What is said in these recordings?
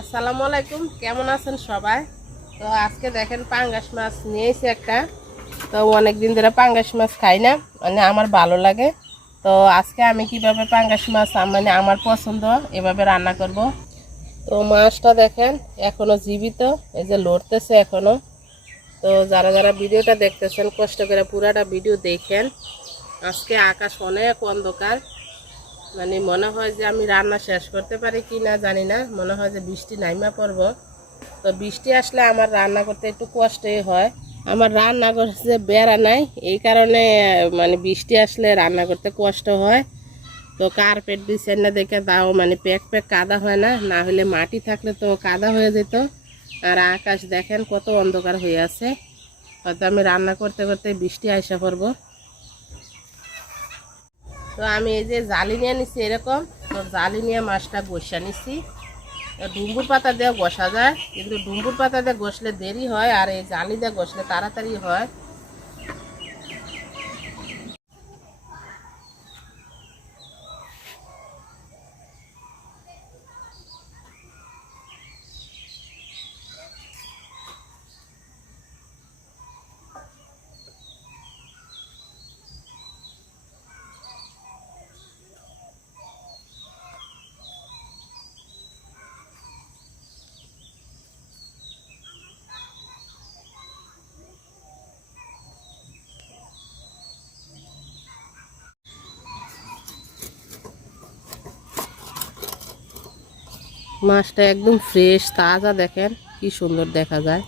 আসসালামু আলাইকুম, কেমন আছেন সবাই? তো আজকে দেখেন পাঙ্গাস মাছ নিয়েছি একটা। তো অনেক দিন ধরে পাঙ্গাস মাছ খাই না, মানে আমার ভালো লাগে। তো আজকে আমি কিভাবে পাঙ্গাস মাছ মানে আমার পছন্দ এভাবে রান্না করব। তো মাছটা দেখেন এখনো জীবিত, এই যে লড়তেছে এখনো। তো যারা যারা ভিডিওটা দেখতেছেন কষ্ট করে পুরাটা ভিডিও দেখেন। আজকে আকাশ অনেক অন্ধকার, মানে মনে হয় যে আমি রান্না শেষ করতে পারি কি না জানি না, মনে হয় যে বৃষ্টি নাইমা পড়ব। তো বৃষ্টি আসলে আমার রান্না করতে একটু কষ্টই হয়। আমার রান্না করতে বেড়া নাই, এই কারণে মানে বৃষ্টি আসলে রান্না করতে কষ্ট হয়। তো কার্পেট দিচ্ছেন না দেখে দাও, মানে প্যাক প্যাক কাদা হয় না, না হলে মাটি থাকলে তো কাদা হয়ে যেত। আর আকাশ দেখেন কত অন্ধকার হয়ে আছে, হয়তো আমি রান্না করতে করতে বৃষ্টি আইসা পড়বো। তো আমি এই যে জালি নিয়ে নিচ্ছি এরকম, তো জালি নিয়ে মাছটা বসা নিচ্ছি। ডুম্বুর পাতা দিয়ে বসা যায়, কিন্তু ডুম্বুর পাতা দিয়ে ঘষলে দেরি হয়, আর এই জালি দিয়ে ঘষলে তাড়াতাড়ি হয়। মাছটা একদম ফ্রেশ তাজা, দেখেন কি সুন্দর দেখা যায়।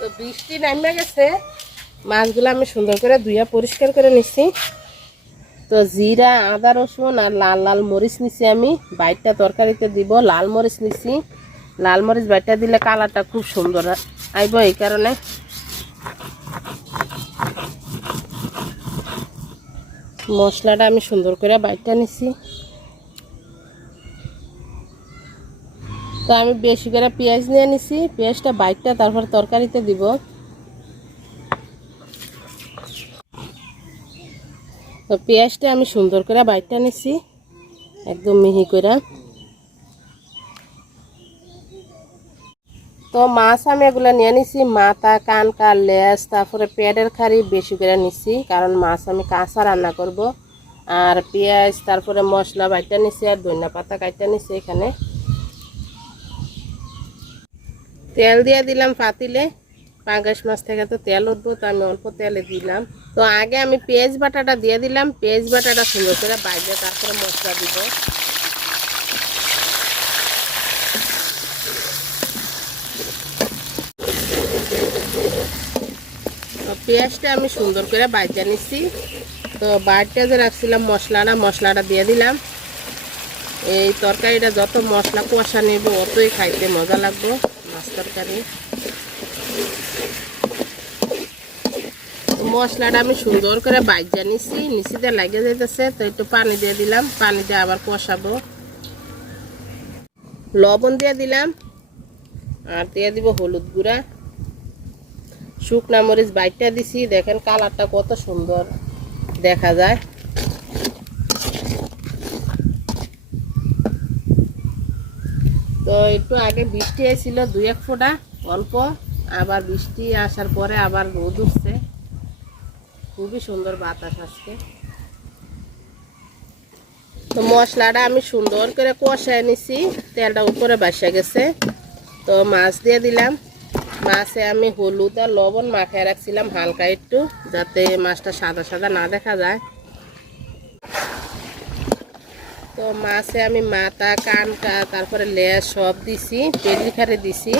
তো বৃষ্টি নামে গেছে, মাছগুলো আমি সুন্দর করে ধুইয়া পরিষ্কার করে নিচ্ছি। তো জিরা, আদা, রসুন আর লাল লাল মরিচ নিচ্ছি আমি, বাইটটা তরকারিতে দিব। লাল মরিচ নিচ্ছি, লাল মরিচ বাইটটা দিলে কালারটা খুব সুন্দর আইব, এই কারণে। মশলাটা আমি সুন্দর করে বাইটটা নিচ্ছি। তো আমি বেশি করে পেঁয়াজ নিয়ে নিছি, পেঁয়াজটা বাইটটা তারপর তরকারিতে দিব। তো পেঁয়াজটা আমি সুন্দর করে বাইটটা নিছি, একদম মিহি করে। তো মাছ আমি এগুলো নিয়ে নিছি, মাথা, কানকা, লেজ, তারপরে পেটের খাড়ি বেশি করে নিছি, কারণ মাছ আমি কাঁচা রান্না করব। আর পেঁয়াজ, তারপরে মশলা বাইটটা নিছি, আর ধনিয়া পাতা কাটটা নিছি। এখানে তেল দিয়ে দিলাম পাতিলে, পাঙ্গাস মাছ থেকে তো তেল উঠবো, তো আমি অল্প তেলে দিলাম। তো আগে আমি পেঁয়াজ বাটাটা দিয়ে দিলাম, পেঁয়াজ বাটাটা সুন্দর করে বাইরে তারপরে মশলা দিব। পেঁয়াজটা আমি সুন্দর করে বাইজা নিচ্ছি। তো বাইরটা যে রাখছিলাম মশলাটা দিয়ে দিলাম। এই তরকারিটা যত মশলা কষা নেব অতই খাইতে মজা লাগবে মাছ তরকারি। মশলাটা আমি সুন্দর করে বাইজা নিচ্ছি, নিচিতে লাগে যেতেছে। তো একটু পানি দিয়ে দিলাম, পানি দিয়ে আবার কষাবো। লবণ দিয়ে দিলাম, আর দিয়ে দিব হলুদ গুঁড়া, শুকনা মরিচ বাইটটা দিছি। দেখেন কালারটা কত সুন্দর দেখা যায়। তো একটু আগে বৃষ্টি এসেছিল, দুই এক ফোঁটা অল্প, আবার বৃষ্টি আসার পরে আবার রোদ উঠছে, খুবই সুন্দর বাতাস আজকে। তো মশলাটা আমি সুন্দর করে কষায় নিছি, তেলটা উপরে বাসা গেছে। তো মাছ দিয়ে দিলাম, মাছে আমি হলুদ আর লবণ মাখায় রাখছিলাম হালকা একটু, যাতে মাছটা সাদা সাদা না দেখা যায়। তো মাছে আমি মাথা, কানকা, তারপরে লেজ সব দিছি, পেলি খারে দিছি।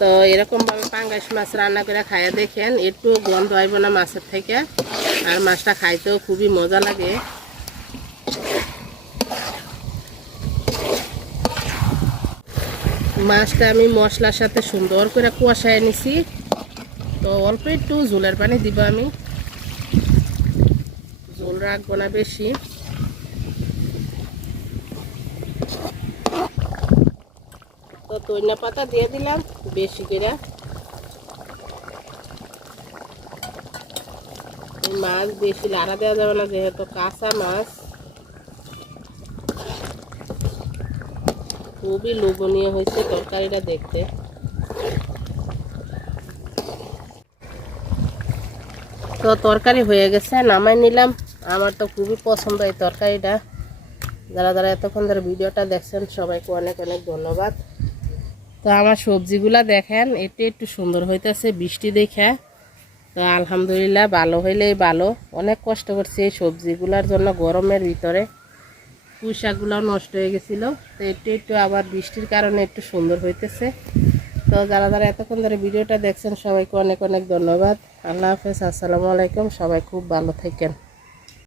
তো এরকমভাবে পাঙ্গাস মাছ রান্না করে খাইয়া দেখেন, একটু গন্ধ আইব না মাছের থেকে, আর মাছটা খাইতেও খুবই মজা লাগে। মাছটা আমি মশলার সাথে সুন্দর করে কষায় নিছি। তো অল্প একটু ঝোলের পানি দিব, আমি ঝোল রাখবো না বেশি। তো ধনিয়া পাতা দিয়ে দিলাম বেশি করে। মাছ বেশি লাড়া দেওয়া যাবে না, যেহেতু কাঁচা মাছ। খুবই লোভনীয় হয়েছে তরকারিটা দেখতে। তো তরকারি হয়ে গেছে, নামাই নিলাম। আমার তো খুবই পছন্দ এই তরকারিটা। যারা যারা এতক্ষণ ধরে ভিডিওটা দেখছেন সবাইকে অনেক অনেক ধন্যবাদ। তো আমার সবজিগুলা দেখেন, এটা একটু সুন্দর হইতেছে বৃষ্টি দেখে। তো আলহামদুলিল্লাহ, ভালো হইলেই ভালো। অনেক কষ্ট করছি এই সবজিগুলার জন্য গরমের ভিতরে। পুঁই শাকগুলাও নষ্ট হয়ে গেছিলো, তো একটু একটু আবার বৃষ্টির কারণে একটু সুন্দর হইতেছে। তো যারা যারা এতক্ষণ ধরে ভিডিওটা দেখছেন সবাইকে অনেক অনেক ধন্যবাদ। আল্লাহ হাফেজ, আসসালামু আলাইকুম। সবাই খুব ভালো থাকেন।